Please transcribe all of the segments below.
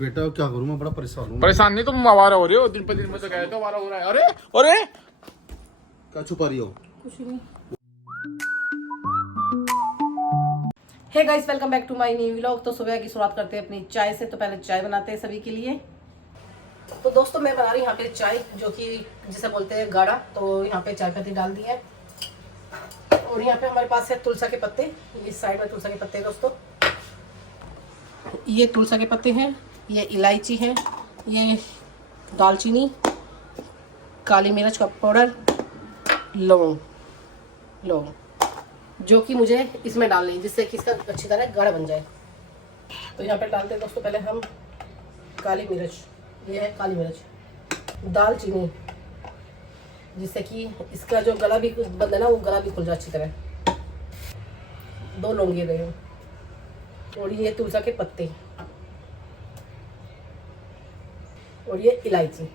बेटा क्या करूं, मैं बड़ा परेशान हूँ। परेशान नहीं, तुम आवारा हो रही हो। दिन पर दिन में तो कह तो आवारा हो रहा है। अरे अरे क्या छुपा रही हो? कुछ नहीं। Hey guys, welcome back to my new vlog. तो सुबह की शुरुआत करते हैं अपनी चाय से। तो पहले चाय बनाते हैं सभी के लिए। तो दोस्तों मैं बना रही हूँ यहाँ पे चाय, जो कि जिसे बोलते हैं गाढ़ा। तो यहाँ पे चाय पत्ती डाल दी है और यहाँ पे हमारे पास है तुलसा के पत्ते। इस साइड में तुलसा के पत्ते हैं दोस्तों। ये तुलसा के पत्ते हैं, ये इलायची है, ये दालचीनी, काली मिर्च का पाउडर, लौंग जो कि मुझे इसमें डालनी है, जिससे कि इसका अच्छी तरह गाढ़ा बन जाए। तो यहाँ पे डालते हैं दोस्तों पहले हम काली मिर्च। ये है काली मिर्च, दालचीनी, जिससे कि इसका जो गला भी बंद है ना, वो गला भी खुल जाए अच्छी तरह। 2 लौंग ये रहे और ये तुलसा के पत्ते और ये इलायची।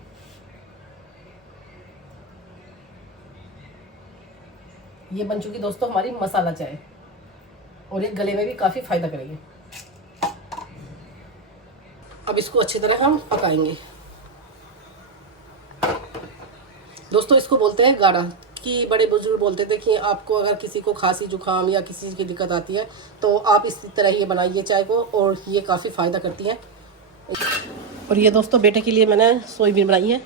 ये बन चुकी दोस्तों हमारी मसाला चाय और ये गले में भी काफी फायदा करेगी। अब इसको अच्छी तरह हम पकाएंगे दोस्तों। इसको बोलते हैं गाढ़ा। कि बड़े बुजुर्ग बोलते थे कि आपको अगर किसी को खांसी जुकाम या किसी चीज़ की दिक्कत आती है तो आप इस तरह ये बनाइए चाय को, और ये काफ़ी फ़ायदा करती है। और ये दोस्तों बेटे के लिए मैंने सोयाबीन बनाई है।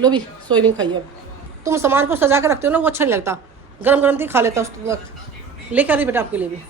लो भी सोयाबीन खाइए। तुम सामान को सजा कर रखते हो ना, वो अच्छा नहीं लगता। गरम गरम थी खा लेता उस वक्त। लेके आ रही बेटा आपके लिए भी।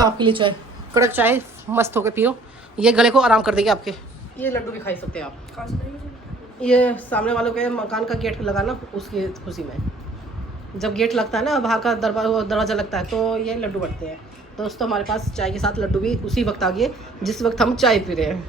आपके लिए चाय, कड़क चाय मस्त होकर पियो। ये गले को आराम कर देगी आपके। ये लड्डू भी खा सकते हैं आप। ये सामने वालों के मकान का गेट लगाना, उसकी खुशी में जब गेट लगता है ना, बाहर का दरवाज़ा लगता है, तो ये लड्डू बढ़ते हैं दोस्तों। हमारे पास चाय के साथ लड्डू भी उसी वक्त आ गए जिस वक्त हम चाय पी रहे हैं।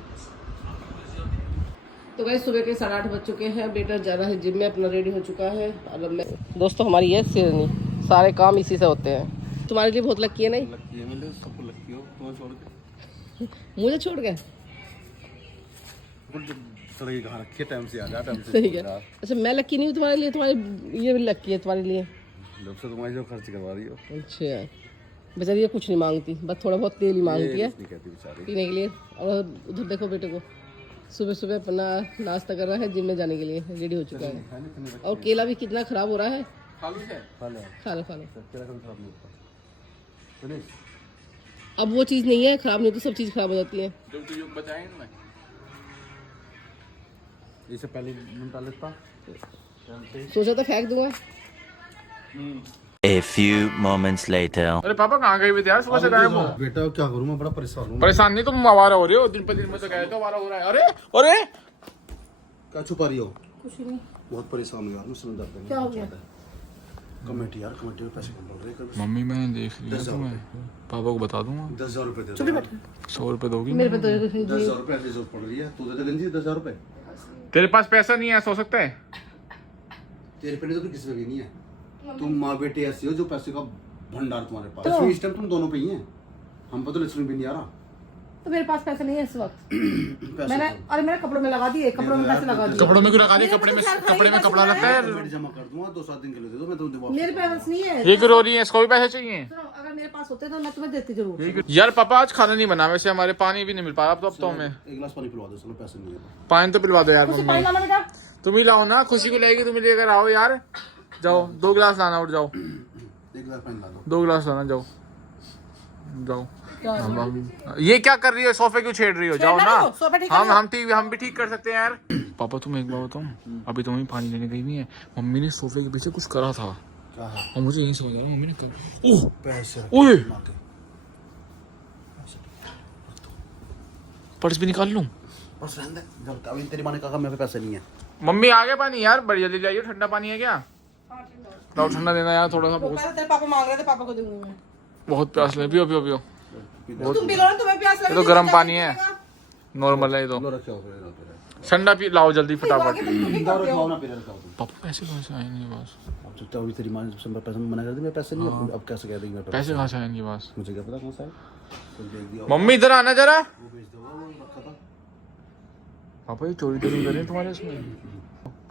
तो गाइस सुबह के 8:30 बज चुके हैं। बेटा जा रहा है जिम में, अपना रेडी हो चुका है। और मैं दोस्तों हमारी ये शेरनी, सारे काम इसी से होते हैं। तुम्हारे लिए बहुत लक्की है नहीं? लक्की है, मैं सबको लक्की हो, तुम्हें छोड़ के। मुझे छोड़ के सड़की कहाँ रखी है, टाइम से आ जा, टाइम से। सही है। अच्छा मैं लक्की नहीं हूँ तुम्हारे लिए? तुम्हारी ये भी लक्की है तुम्हारे लिए। जब से तुम्हारी जो खर्च करवा रही हो। अच्छा बेचारी ये कुछ नहीं मांगती, बस थोड़ा बहुत तेल ही मांगती है बेचारी पीने के लिए। और उधर देखो बेटे को, सुबह सुबह अपना नाश्ता कर रहा है, जिम में जाने के लिए रेडी हो चुका है। और केला भी कितना खराब हो रहा है। खा लो। अब वो चीज़ नहीं है, खराब नहीं तो सब चीज़ खराब हो जाती है। जो तुझे बताया ना, इससे पहले डाल लेता, सोचा था फेंक दूंगा। A few moments later. अरे पापा कहाँ गए थे यार सुबह से गायब हो? बेटा क्या करूं, मैं बड़ा परेशान हूँ। परेशान नहीं, तुम आवारा हो रही हो। दिन पर दिन में तो कह तो आवारा हो रहा है। अरे अरे क्या छुपा रही हो? कुछ नहीं। बहुत परेशान हूँ यार, मुझसे दर्द है। क्या हो गया? कमेटी यार, कमेटी में पैसे कम पड़ रहे हैं। मम्मी मैंने देख लिया, तो मैं पापा को बता दूंगा। 10,000 रुपए दे दो। 100 रुपए दोगी? मेरे पे तो 10,000 रुपए ऐसी जरूरत पड़ रही है, तू दे दे गंजी 10,000 रुपए। तेरे पास पैसा नहीं है, सो सकता है। तेरे पे तो किसी पे भी नहीं है। तुम माँ बेटी ऐसी हो जो पैसे का भंडार तुम्हारे पास। तो इस टाइम तुम दोनों पे ही हैं, हम पे तो लक्ष्मी भी नहीं आ रहा। तो मेरे पास पैसे नहीं है इस वक्त। मैंने कपड़ों में लगा दिए, कपड़ों में पैसे लगा दिए। कपड़ों में क्यों लगा दिए? कपड़े में कपड़ा लगता है। कमेटी जमा कर दूंगा, 2-7 दिन के लिए दे दो, मैं तुम्हें मेरे पास नहीं है। ये क्यों रो रही है? इसको भी पैसे चाहिए। अगर मेरे पास होते तो मैं तुम्हें देती जरूर। यार पापा आज खाना नहीं बना, वैसे हमारे पानी भी नहीं मिल पाया। अब तो हमें एक गिलास पानी पिलवा दो, चलो पैसे नहीं है। पानी तो पिलवा दो यार पानी मम्मी। लाना बेटा। तुम ही लाओ ना, खुशी को लेगी, तुम ही लेकर आओ यार। जाओ 2 गिलास लाना, उठ जाओ। 1 गिलास पानी ला दो। 2 गिलास लाना, जाओ जाओ। ये क्या कर रही हो? सोफे क्यों छेड़ रही हो? जाओ ना। हम भी ठीक कर सकते हैं यार। पापा तुम एक बार बताओ, अभी तुम ही पानी लेने गई हुई है, मम्मी ने सोफे के पीछे कुछ करा था। क्या है? और मुझे यही समझ आ रहा, मम्मी ने कर। ओह पैसे। ओए पर्स भी निकाल लूं? बस रहने दे, जब अभी तेरी माँ ने कहा मेरे पे पैसे नहीं है। मम्मी आ गया पानी यार, बड़ी जल्दी लाइए। ठंडा पानी है क्या? ठंडा देना यार थोड़ा सा। तेरे पापा मांग रहे थे, पापा को दूंगी मैं। बहुत प्यास लगी। पियो पियो पियो। तुम पी लो ना, तुम्हें प्यास लगी। ये तो गर्म पानी है। नॉर्मल है ये तो। लो रखे हो फिर ठंडा पी लाओ जल्दी फटाफट। रखाओ ना फिर रखाओ तुम। पापा पैसे कहाँ से आएंगे पास? अब जब तक अभी तेरी माँ ने पैसे मना कर दी, मेरे पैसे नहीं है, अब कैसे कह देगी मेरे पैसे कहाँ से आएंगे पास? मुझे क्या पता कौन सा है, तुम देख दिया मम्मी इधर आना जरा। वो बेच दो, वो रखा था। पापा ये चोरी तो नहीं कर रही तुम्हारे इसमें?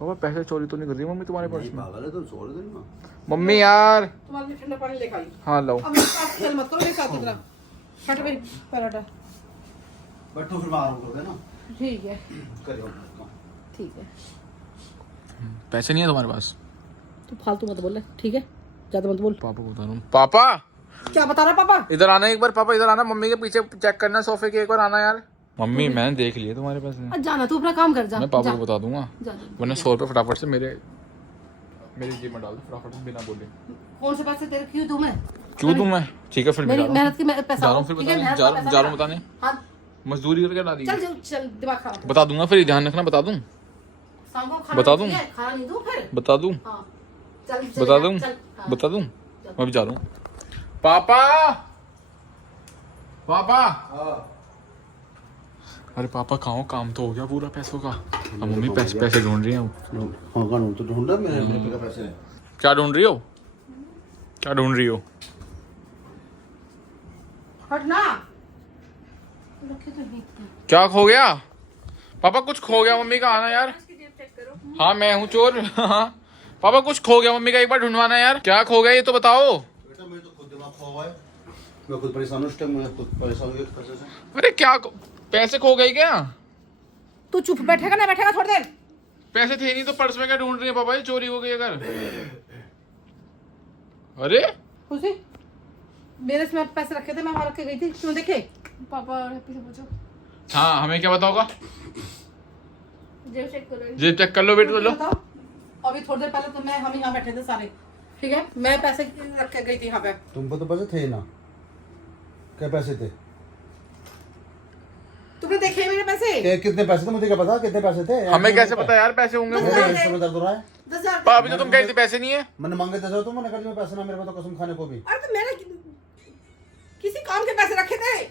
पापा पैसे चोरी तो नहीं कर रही मम्मी तुम्हारे पर्स नहीं में? पागल है तो छोड़ दे ना। मम्मी यार। तुम्हारे लिए ठंडा पानी लेकर आई। हाँ लाओ। अब चल मत करो मेरे साथ की तरह। हट मेरी पराठा। बट तो फिर बाहर हो ना, ठीक है करियो ठीक है। पैसे नहीं है तुम्हारे पास? तू फालतू मत बोल, ठीक है ज्यादा मत बोल। पापा को बता रहा हूँ। पापा क्या बता रहा पापा? इधर आना एक बार। पापा इधर आना, मम्मी के पीछे चेक करना सोफे के, एक बार आना यार। मम्मी मैंने देख लिए तुम्हारे पैसे। आज जाना, तू अपना काम कर जा। मैं पापा को बता दूंगा, जा, जा। वरना 100 रुपये फटाफट से मेरे जेब में डाल दो फटाफट से बिना बोले। कौन से पैसे तेरे क्यों दूं मैं? क्यों दूं मैं? ठीक है फिर मेरी मेरा मेहनत की पैसा जा रहा हूँ फिर ठीक है, बताने मेहनत का पैसा जा रहा हूँ मेरा। बताने। हाँ मजदूरी करके ला दी। चल चल चल दिमाग खराब। बता दूंगा फिर, ध्यान रखना। बता दूं शाम को खाना बता दूं? चाहिए, खाना नहीं दूं फिर। बता दूं हाँ चल चल बता यार, दूं चल, हाँ। बता दूं मैं भी जा रहा हूँ। पापा पापा। अरे पापा कहाँ हो? काम तो हो गया पूरा पैसों का। अब मम्मी पैसे ढूंढ रही है। हाँ कानून तो ढूंढ रहा है, मेरे का पैसे है। क्या ढूंढ रही हो? क्या ढूंढ रही हो? हट ना। रखे तो नहीं था। क्या खो गया? पापा कुछ खो गया मम्मी का, आना यार। हाँ मैं हूँ चोर। हाँ पापा कुछ खो गया मम्मी का, एक बार ढूंढवाना यार। क्या खो गया ये तो बताओ। बेटा मेरे तो खुद दिमाग खो हुआ है, मैं खुद परेशान हूँ इस टाइम, मैं खुद परेशान हूँ पैसे से। अरे क्या पैसे खो गए क्या? तू चुप बैठेगा ना बैठेगा थोड़ी देर? पैसे थे नहीं तो पर्स में क्या ढूंढ रही है पापा? ये चोरी हो गई अगर। अरे खुशी मेरे से पैसे रखे थे, मैं वहां रख के गई थी, क्यों देखे? पापा हैप्पी से पूछो। हाँ हमें क्या बताओगा? जेब चेक करो। जेब चेक कर लो बेटा। लो बताओ। अभी थोड़ी देर पहले तो हम यहाँ बैठे थे सारे, ठीक है? मैं पैसे रख के गई थी यहाँ पे। तुमको तो पैसे थे ना, क्या पैसे थे? तुमने देखे मेरे पैसे? कितने पैसे थे मुझे क्या पता कितने पैसे थे? हमें कैसे पता यार पैसे होंगे? मेरे हिस्से में दर्द हो रहा है। 10,000। पापा अभी तो तुम कही थी पैसे नहीं है। मैंने मांगे 10,000, तुम मैंने कहा पैसे ना मेरे को तो कसम खाने को भी। अरे तो मैंने किसी काम के पैसे रखे थे।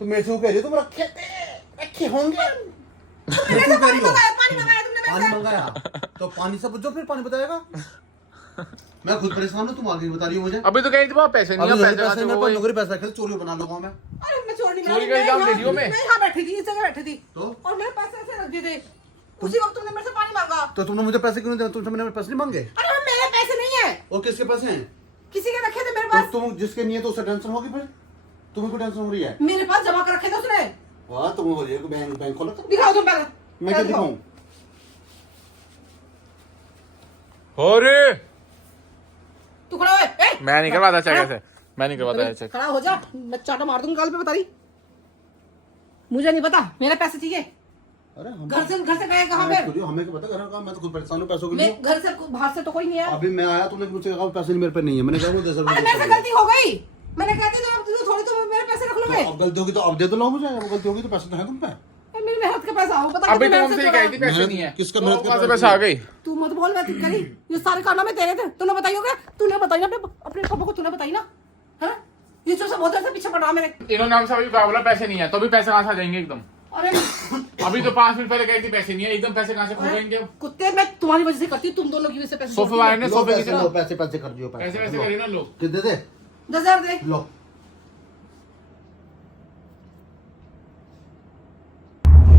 तुम मेरे से कह रही हो तुम रखे होंगे। तुमने मेरे से पानी मंगाया तुमने मेरे पानी से। मंगाया तो पानी से पूछो, फिर पानी बताएगा। मैं खुद परेशान हूँ, तुम आगे बता रही हो मुझे। अभी तो कही थी पापा पैसे नहीं है। पैसे कहाँ से मेरे खो पास गए? नौकरी पैसा रखे चोरी बना लूंगा मैं। अरे मैं चोरी नहीं चोरी का इल्जाम ले लियो मैं। यहाँ बैठी थी, इस जगह बैठी थी तो? और मेरे पैसे ऐसे रख दिए थे। उसी वक्त तुमने मेरे से पानी मांगा। तो तुमने मुझे पैसे क्यों नहीं दिए? तुमसे मैंने पैसे नहीं मांगे। अरे मेरे पैसे नहीं है, और किसके पैसे हैं? किसी के रखे थे मेरे तो पास। तुम जिसके नहीं है तो उससे टेंशन होगी, फिर तुम्हें को टेंशन हो रही है? मेरे पास जमा कर रखे थे उसने। वाह तुम हो रही है बैंक खोला तो दिखाओ तुम पहले। मैं क्या दिखाऊं? अरे तू खड़ा हो। ए, मैं नहीं करवाता चेक ऐसे। मैं नहीं करवाता ऐसे। खड़ा हो जा, मैं चाटा मार दूंगा गाल पे। बता रही मुझे नहीं पता, मेरे पैसे चाहिए। अरे हम घर से गए कहाँ पे? हमें क्या पता, घर का मैं तो खुद परेशान हूँ पैसों के मैं लिए। घर से बाहर से तो कोई नहीं आया। अभी मैं आया, तुमने मुझसे कहा पैसे नहीं मेरे पे नहीं है, मैंने कहा वो 10,000 अरे मेरे से गलती हो गई, मैंने कहा थी तो थोड़ी तुम मेरे पैसे रख लोगे। अब गलती होगी तो अब दे दो, लो मुझे। अब गलती होगी तो पैसे तो है तुम पे। मेरी मेहनत का पैसा हो, पता अभी कितने तो मेहनत हमसे से ही कही थी जोड़ा। पैसे नहीं है। किसका तो मेहनत का कहाँ से पैसा पैसा आ गई? तू मत बोल, मैं करी ये सारे कारनामे तेरे थे। तूने बताई होगा, तूने बताई ना अपने पापा को, तूने बताई ना, है? ये जो सब बहुत देर से पीछे पड़ा मेरे। इन्होंने हमसे अभी बोला पैसे नहीं है, तो अभी पैसे कहाँ से आ जाएंगे एकदम? अरे अभी तो 5 मिनट पहले कही थी पैसे नहीं है, एकदम पैसे कहाँ से खो जाएंगे? कुत्ते, मैं तुम्हारी वजह से करती हूँ, तुम दोनों की वजह से पैसे। सोफे वाले ने लो सोफे पैसे, की लो पैसे पैसे कर दियो। पैसे वैसे करी ना लोग। कितने दे? 10,000 दे। लो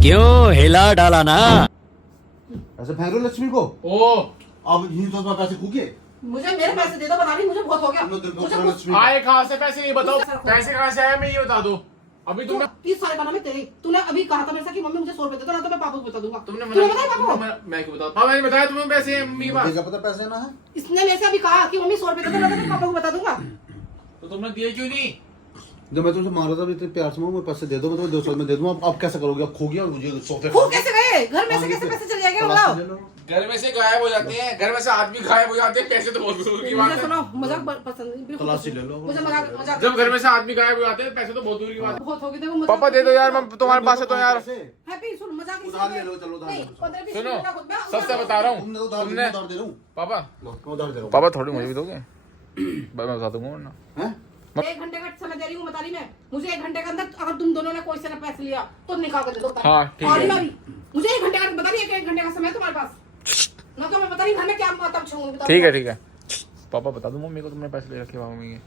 क्यों हिला डाला ना? ऐसे फेंक रहे हो लक्ष्मी को। ओ अब यही तो तुम्हारे पैसे फूके। मुझे मेरे पैसे दे दो, बता रही मुझे बहुत हो गया। तुम लोग दिल को मुझे करो कुछ- लक्ष्मी। आए कहाँ से पैसे ये बताओ। पैसे कहाँ से आए मैं ये बता दो। अभी तुमने 30 सारे कारनामे तेरे। तूने अभी कहा था मेरे से कि मम्मी मुझे 100 रुपए दे दो ना, तो मैं पापा को बता दूंगा। तुमने तूने बताया पापा को? मैं क्यों बताऊं? पापा ने बताया तुम्हें पैसे हैं मम्मी के पास। मुझे क्या पता पैसे ना है। इसने मेरे से अभी कहा कि मम्मी 100 रुपए दे दो ना, तो मैं पापा को बता दूंगा। तो तुमने दिए क्यों नहीं? जब मैं तुमसे मार रहा था इतने प्यार से, मुझे पैसे दे दो, मैं तुम्हें 200 में दे दूंगा। अब कैसे करोगे? अब खो गया और मुझे सोफे वो कैसे गए? घर में से कैसे पैसे चले जाएंगे? बताओ। घर में से गायब हो जाते हैं, घर में से आदमी गायब हो जाते हैं, पैसे तो बहुत दूर की बात मुझे है। सुनो, मजाक पसंद नहीं, बिल्कुल तलाशी पसंद ले लो। नहीं। मुझे मजाक जब घर में से आदमी गायब हो जाते हैं, पैसे तो बहुत दूर की बात है। बहुत हो गई, देखो मजाक। पापा दे दो यार, मैं तुम्हारे पास है तो यार। हैप्पी सुन, मजाक इसलिए उधार ले लो, चलो उधार ले नहीं, लो। 15-20 सुनो मिनट का खुद में सबसे बता रहा हूँ। तुमने तो उधार तुमने दे रहा हूँ। पापा लो, मैं उधार दे रहा हूँ। पापा थोड़ी मुझे भी दोगे? मैं बता दूंगा वरना। हैं? 1 घंटे का समय दे रही हूँ, बता रही मैं। मुझे 1 घंटे के अंदर अगर तुम दोनों ने कोई से ने पैसे लिया तो निकाल कर दे दो। हाँ, ठीक है। और मैं भी, मुझे 1 घंटे का बता रही है कि 1 घंटे का समय है तुम्हारे पास ना, तो मैं बता रही घर में क्या तब छूंगी। ठीक है ठीक है। पापा बता दूँ मम्मी को तुमने पैसे ले रखे मम्मी के,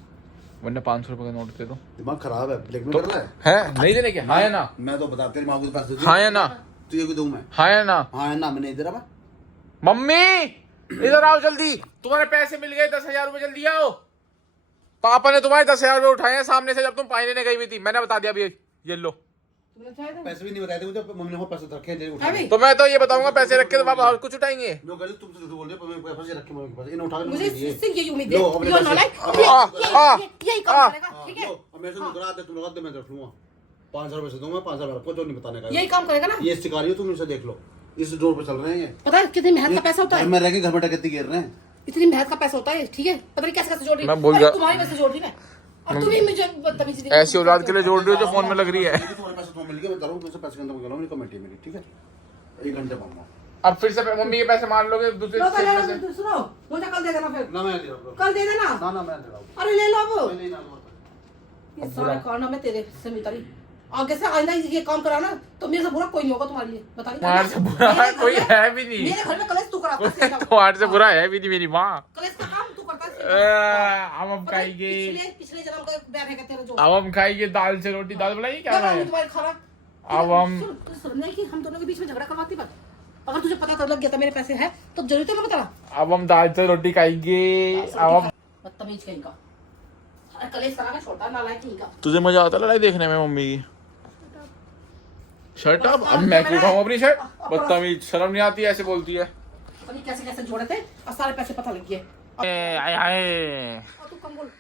वरना 500 रुपए का नोट दे दो। दिमाग खराब है, ब्लैकमेल कर रहा है। है नहीं देने के? हाँ या ना? मैं तो बता, तेरी माँ को तो पैसे दे हाँ या ना? तुझे को दूं मैं? हाँ या ना? हाँ ना, मैं नहीं दे रहा। मम्मी इधर आओ जल्दी, तुम्हारे पैसे मिल गए 10,000 रुपए, जल्दी आओ। पापा ने तुम्हारे 10,000 रुपए उठाए हैं सामने से जब तुम पानी लेने गई हुई थी, मैंने बता दिया अभी। ये लो। पैसे भी नहीं बताए थे मुझे, मम्मी ने पैसे रखे हैं, उठा ले। तो मैं तो ये बताऊंगा पैसे रख के तो पापा और कुछ उठाएंगे। जो गलत तुमसे झूठ बोल रहे हो, मम्मी पैसे रखे, मम्मी के पास इन्हें उठा के मुझे मुझे दिए। इससे यही उम्मीद है। लो, अपने यो पैसे। नालायक, यही काम करेगा, ठीक है? लो, अब मेरे से नुकरा दे, तुम लोग दे, मैं रख लूंगा। 5,000 रुपए से दूंगा, 5,000 रखो, जो नहीं बताने का। यही काम करेगा ना? ये शिकारी हो तुम, इसे देख लो, इस जोर पे चल रहे हैं ये। पता है कितनी मेहनत का पैसा होता है? घर में रह के घर में डकैती गिर रहे हैं। इतनी मेहनत का पैसा होता है, ठीक है? पता नहीं कैसे कैसे जोड़ रही मैं बोल अरे जा- तुम्हारी वजह से जोड़ रही मैं, और तुम ही मुझे बदतमीजी दी। ऐसी औलाद के लिए जोड़ रही हो जो फोन में लग रही है। तुम्हारे पैसे तुम्हें मिल गए, मैं दरूँ तुमसे पैसे के अंदर गया मेरी कमेटी है मेरी, ठीक है? 1 घंटे पाऊंगा अब फिर से मम्मी के पैसे मार लोगे दूसरे लो, स्टेट में से? तो सुनो, मुझे कल दे देना फिर। ना, मैं दे रहा हूँ। कल दे देना। ना मैं दे रहा हूँ। अरे ले लो अब। नहीं ना, ये सारे कारण है तेरे से मितारी। आगे से आइंदा ये काम करा ना तो मेरे से बुरा कोई नहीं होगा तुम्हारे लिए, बता रही। तुम्हारे से बुरा कोई है भी नहीं। मेरे घर में कलेश तू कराता है। तुम्हारे से बुरा है भी नहीं मेरी माँ। कलेश का काम तू करता है। अब हम खाएंगे, पिछले जन्म का बैर है तेरा जो। अब हम खाएंगे दाल से रोटी। दाल बनाइए क्या क्या है? तुम्हारे खाना? अब हम सुन नहीं कि हम दोनों के बीच में झगड़ा करवाती बात। अगर तुझे पता कर लग गया था मेरे पैसे हैं तो जरूर तो मैं बताना। अब हम दाल से रोटी खाएंगे। अब हम बदतमीज कहीं का, सारा कलेश करा के छोड़ता नालायक कहीं का। तुझे मजा आता लड़ाई देखने में मम्मी की? Shirt up. अब मैं क्यों खाऊं अपनी शर्ट? बदतमीज, शर्म नहीं आती ऐसे बोलती है। पता नहीं कैसे कैसे जोड़े थे और सारे पैसे पता लग गए। आए आए। और तू कम बोल।